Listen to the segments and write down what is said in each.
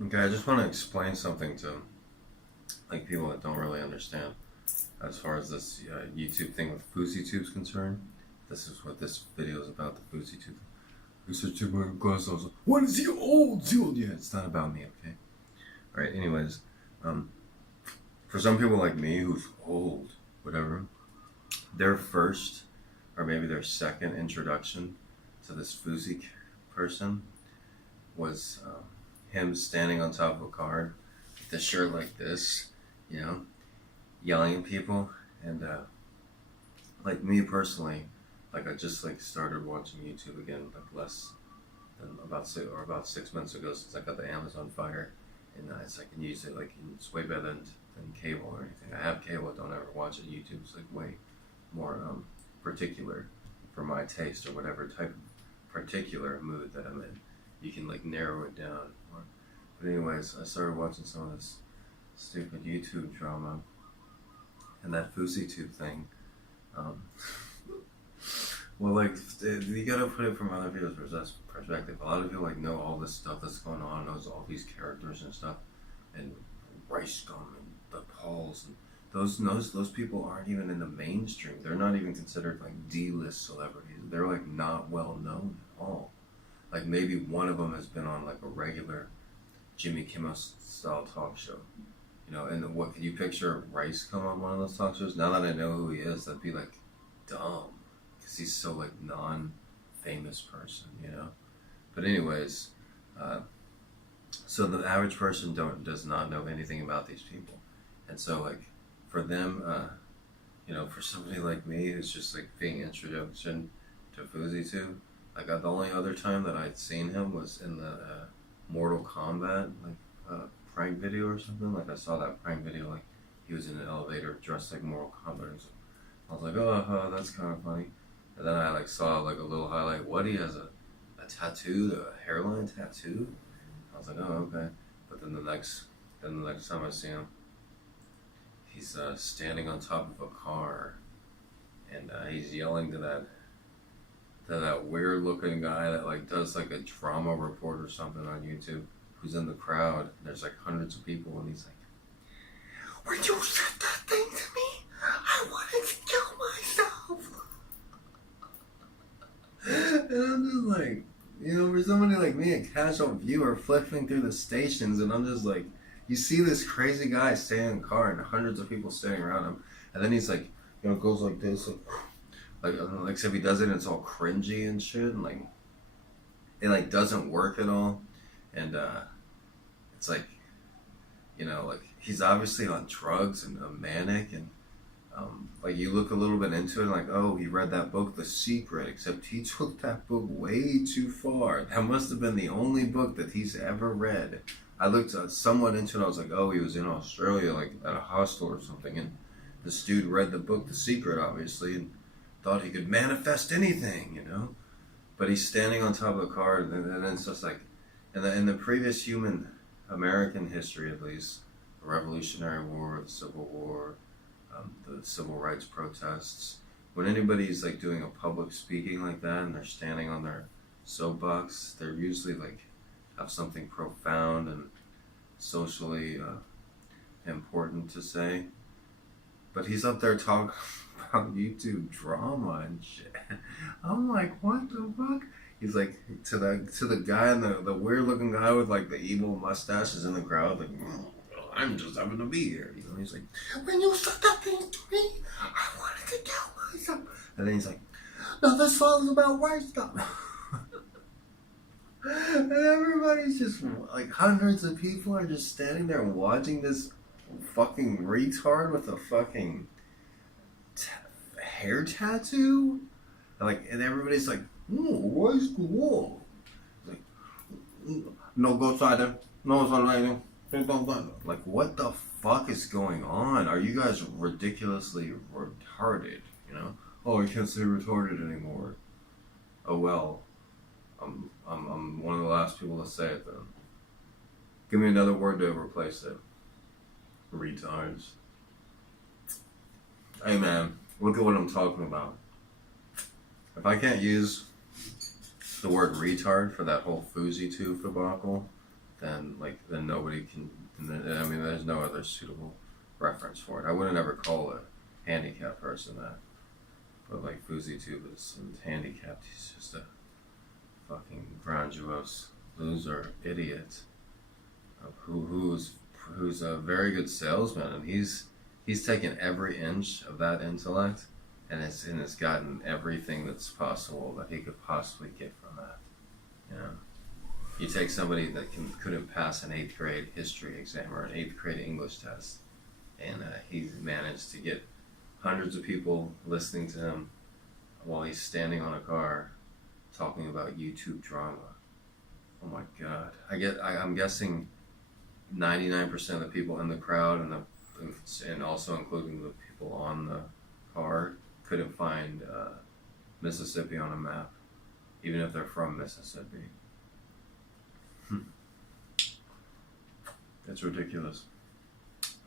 Okay, I just want to explain something to like people that don't really understand as far as this YouTube thing with FouseyTube's concerned. This is what this video is about. The FouseyTube. FouseyTube wearing glasses. What is he old? Is he old? Yeah, it's not about me. Okay. All right. Anyways, um, for some people like me who's old, whatever, their first or maybe their second introduction to this Fousey person was him standing on top of a car with a shirt like this, you know, yelling at people. And like me personally, like I just like started watching YouTube again, like less than about 6 months ago since I got the Amazon Fire, and it's I can use it like it's way better than cable or anything. I have cable, don't ever watch it. YouTube's like way more particular for my taste or whatever type of particular mood that I'm in. You can like narrow it down. But anyways, I started watching some of this stupid YouTube drama and that FouseyTube thing. Um, well, like you gotta put it from other people's perspective. A lot of people like know all this stuff that's going on, knows all these characters and stuff, and Rice Gum and the Pauls and those people aren't even in the mainstream. They're not even considered like D-list celebrities. They're like not well known at all. Like maybe one of them has been on like a regular Jimmy Kimmel style talk show, you know. And what could you picture Rice come on one of those talk shows? Now that I know who he is, that'd be like dumb because he's so like non-famous person, you know. But anyways, so the average person does not know anything about these people, and so like for them, you know, for somebody like me who's just like being introduction to FouseyTube, like the only other time that I'd seen him was in the Mortal Kombat like prank video or something. Like I saw that prank video, like he was in an elevator dressed like Mortal Kombat. And so I was like, oh, that's kind of funny. And then I like saw like a little highlight. What, he has a tattoo, a hairline tattoo. I was like, oh, okay. But then the next time I see him, he's standing on top of a car, and he's yelling to that weird looking guy that like does like a drama report or something on YouTube, who's in the crowd. There's like hundreds of people, and he's like, "When you said that thing to me, I wanted to kill myself." And I'm just like, you know, for somebody like me, a casual viewer flipping through the stations, and I'm just like, you see this crazy guy staying in the car and hundreds of people standing around him, and then he's like, you know, goes like this, like except he does it and it's all cringy and shit, and like it like doesn't work at all, and it's like, you know, like he's obviously on drugs and a manic, and like you look a little bit into it, like, oh, he read that book, The Secret, except he took that book way too far. That must have been the only book that he's ever read. I looked somewhat into it. I was like, oh, he was in Australia, like at a hostel or something, and this dude read the book, The Secret, obviously, and thought he could manifest anything, you know. But he's standing on top of the car, and then it's just like, in the previous human American history, at least, the Revolutionary War, the Civil War, the civil rights protests, when anybody's like doing a public speaking like that and they're standing on their soapbox, they're usually like have something profound and socially important to say. But he's up there talking about YouTube drama and shit. I'm like, what the fuck? He's like to the guy and the weird looking guy with like the evil mustaches in the crowd, like, I'm just having to be here. You know, he's like, when you said that thing to me, I wanted to kill myself. And then he's like, no, this song's about Rice Gum. And everybody's just like, hundreds of people are just standing there watching this fucking retard with a fucking hair tattoo. And everybody's like, Rice Gum. Like, no, go outside there. No, it's not raining. Like, what the fuck is going on? Are you guys ridiculously retarded? You know? Oh, you can't say retarded anymore. Oh well, I'm one of the last people to say it then. Give me another word to replace it. Retards. Hey man, look at what I'm talking about. If I can't use the word retard for that whole FouseyTube debacle, then then nobody can. I mean, there's no other suitable reference for it. I wouldn't ever call a handicapped person that, but like FouseyTube is handicapped. He's just a fucking grandiose loser idiot, who's a very good salesman, and he's taken every inch of that intellect and has gotten everything that's possible that he could possibly get from that. You know, you take somebody that couldn't pass an 8th grade history exam or an 8th grade English test, and he's managed to get hundreds of people listening to him while he's standing on a car talking about YouTube drama. Oh my God! I'm guessing 99% of the people in the crowd and also including the people on the car couldn't find Mississippi on a map, even if they're from Mississippi. It's ridiculous.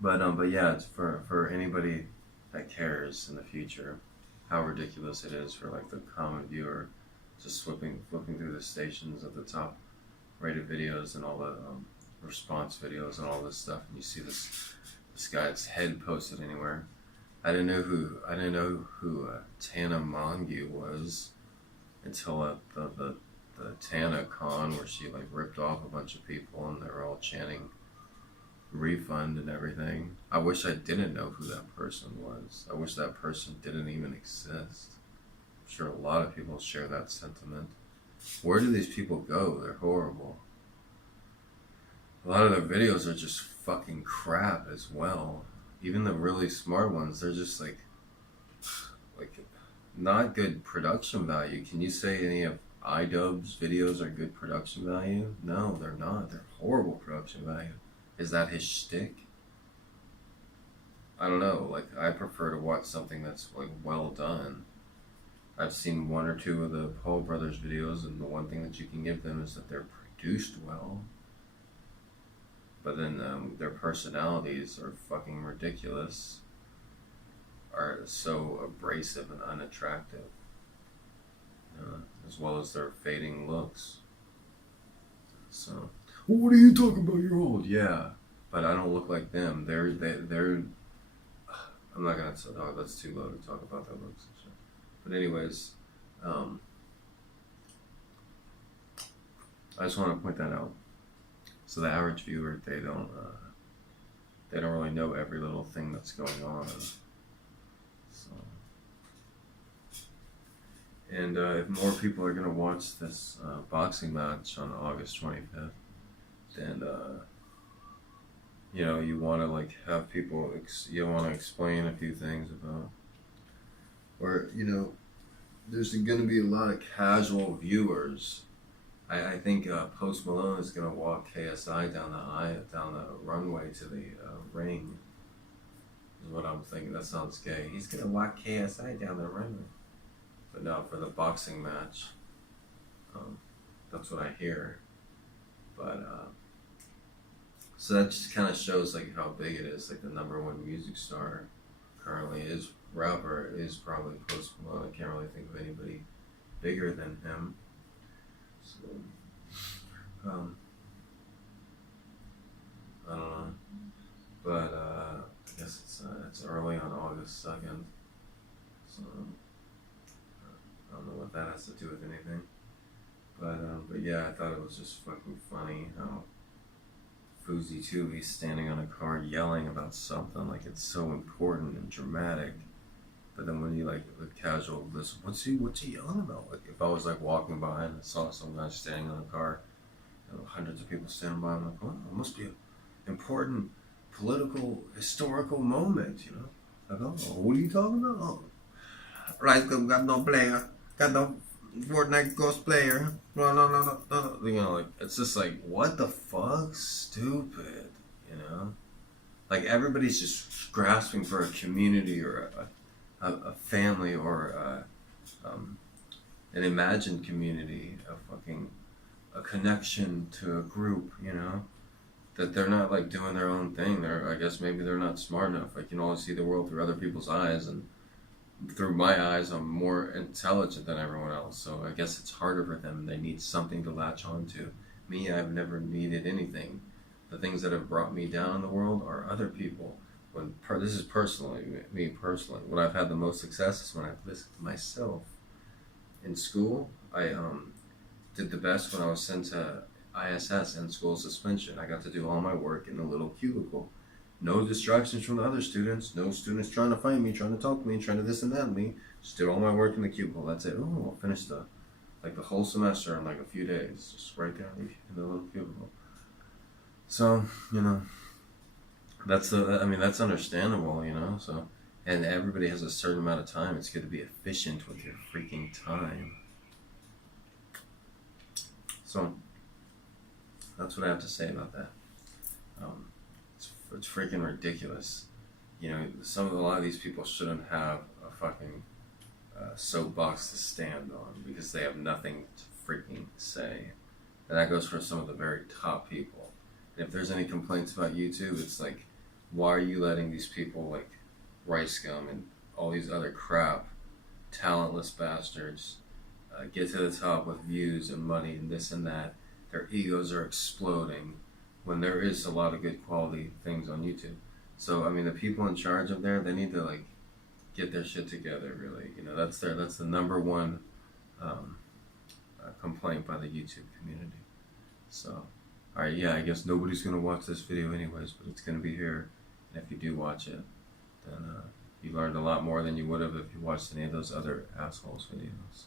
But yeah, it's for anybody that cares in the future, how ridiculous it is for like the common viewer, just flipping through the stations of the top rated videos and all the response videos and all this stuff, and you see this guy's head posted anywhere. I didn't know who Tana Mongeau was until the Tana Con, where she like ripped off a bunch of people and they were all chanting refund and everything. I wish I didn't know who that person was. I wish that person didn't even exist. I'm sure a lot of people share that sentiment. Where do these people go? They're horrible. A lot of their videos are just fucking crap as well. Even the really smart ones, they're just like not good production value. Can you say any of iDubbbz's videos are good production value? No, they're not. They're horrible production value. Is that his shtick? I don't know. Like, I prefer to watch something that's like well done. I've seen one or two of the Paul Brothers videos, and the one thing that you can give them is that they're produced well. But then their personalities are fucking ridiculous, are so abrasive and unattractive, as well as their fading looks. So, well, what are you talking about? You're old. Yeah, but I don't look like them. They're. I'm not gonna. Oh, that's too low to talk about their looks and shit. But anyways, I just want to point that out. So the average viewer, they don't really know every little thing that's going on. So, and if more people are gonna watch this boxing match on August 25th, then you want to like have people. You want to explain a few things about, or there's gonna be a lot of casual viewers. I think Post Malone is going to walk KSI down the runway to the ring. Is what I'm thinking. That sounds gay. He's going to walk KSI down the runway. But no, for the boxing match, that's what I hear. But so that just kind of shows like how big it is. Like the #1 music star currently is rapper is probably Post Malone. I can't really think of anybody bigger than him. So, I don't know, but I guess it's early on August 2nd, so I don't know what that has to do with anything, but yeah, I thought it was just fucking funny how FouseyTube, he's standing on a car yelling about something like it's so important and dramatic. But then when you like the casual listen, what's he yelling about? Like if I was like walking by and I saw some guy standing on a car, hundreds of people standing by, I'm like, oh, it must be an important political, historical moment, Like, oh, what are you talking about? Oh, right, got no player, got no Fortnite ghost player. No. Like it's just like what the fuck, stupid, Like everybody's just grasping for a community or a family or an imagined community, a connection to a group, that they're not like doing their own thing. I guess maybe they're not smart enough. I can only see the world through other people's eyes, and through my eyes, I'm more intelligent than everyone else. So I guess it's harder for them. They need something to latch on to. Me, I've never needed anything. The things that have brought me down in the world are other people. This is personally, me personally, when I've had the most success is when I've listened to myself. In school, I did the best when I was sent to ISS, in school suspension. I got to do all my work in a little cubicle. No distractions from the other students. No students trying to find me, trying to talk to me, trying to this and that me. Just do all my work in the cubicle. That's it. Oh, I'll finish the whole semester in like a few days, just right there in the little cubicle. So that's understandable. So, and everybody has a certain amount of time. It's good to be efficient with your freaking time. So that's what I have to say about that. It's freaking ridiculous. A lot of these people shouldn't have a fucking soapbox to stand on because they have nothing to freaking say. And that goes for some of the very top people. And if there's any complaints about YouTube, it's like, why are you letting these people like Rice Gum and all these other crap, talentless bastards, get to the top with views and money and this and that? Their egos are exploding when there is a lot of good quality things on YouTube. So, the people in charge of there, they need to like get their shit together, really. That's the number one complaint by the YouTube community. So, alright, yeah, I guess nobody's going to watch this video anyways, but it's going to be here. And if you do watch it, then you learned a lot more than you would have if you watched any of those other assholes' videos.